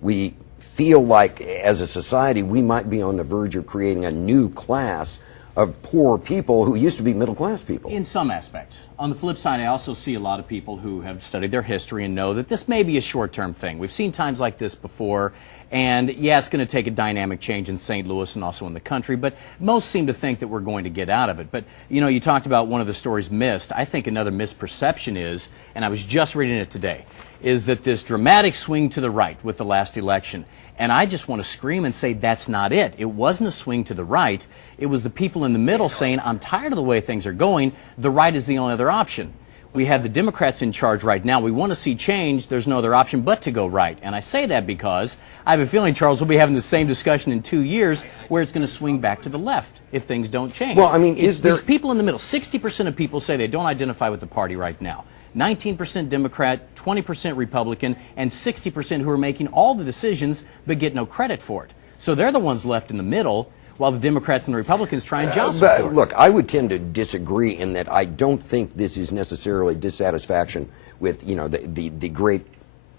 we feel like, as a society, we might be on the verge of creating a new class of poor people who used to be middle-class people. In some aspect. On the flip side, I also see a lot of people who have studied their history and know that this may be a short-term thing. We've seen times like this before, and yeah, it's going to take a dynamic change in St. Louis and also in the country, but most seem to think that we're going to get out of it. But, you know, you talked about one of the stories missed. I think another misperception is, and I was just reading it today, is that this dramatic swing to the right with the last election. And I just want to scream and say that's not it. It wasn't a swing to the right. It was the people in the middle saying, I'm tired of the way things are going. The right is the only other option. We have the Democrats in charge right now. We want to see change. There's no other option but to go right. And I say that because I have a feeling, Charles, we'll be having the same discussion in 2 years where it's going to swing back to the left if things don't change. Well, I mean, there's people in the middle. 60% of people say they don't identify with the party right now. 19% Democrat, 20% Republican, and 60% who are making all the decisions but get no credit for it. So they're the ones left in the middle while the Democrats and the Republicans try and jostle for it. Look, I would tend to disagree in that I don't think this is necessarily dissatisfaction with, you know, the great,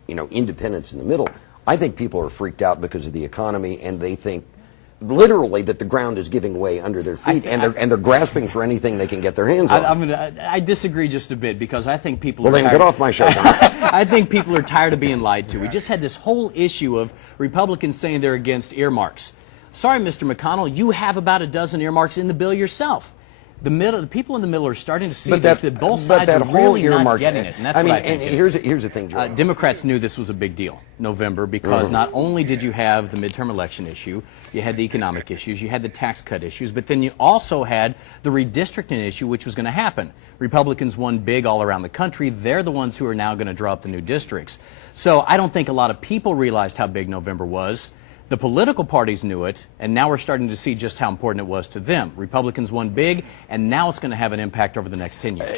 you know, independents in the middle. I think people are freaked out because of the economy, and they think literally that the ground is giving way under their feet, and they're grasping for anything they can get their hands on. I disagree just a bit because I think people Well, then get off my show. I think people are tired of being lied to. We just had this whole issue of Republicans saying they're against earmarks. Sorry, Mr. McConnell, you have about a dozen earmarks in the bill yourself. The people in the middle are starting to see that both sides are really not getting it. And that's what I think. Here's the thing, Joe. Democrats knew this was a big deal, November, because not only did you have the midterm election issue, you had the economic issues, you had the tax cut issues, but then you also had the redistricting issue, which was going to happen. Republicans won big all around the country. They're the ones who are now going to draw up the new districts. So I don't think a lot of people realized how big November was. The political parties knew it, and now we're starting to see just how important it was to them. Republicans won big, and now it's going to have an impact over the next 10 years.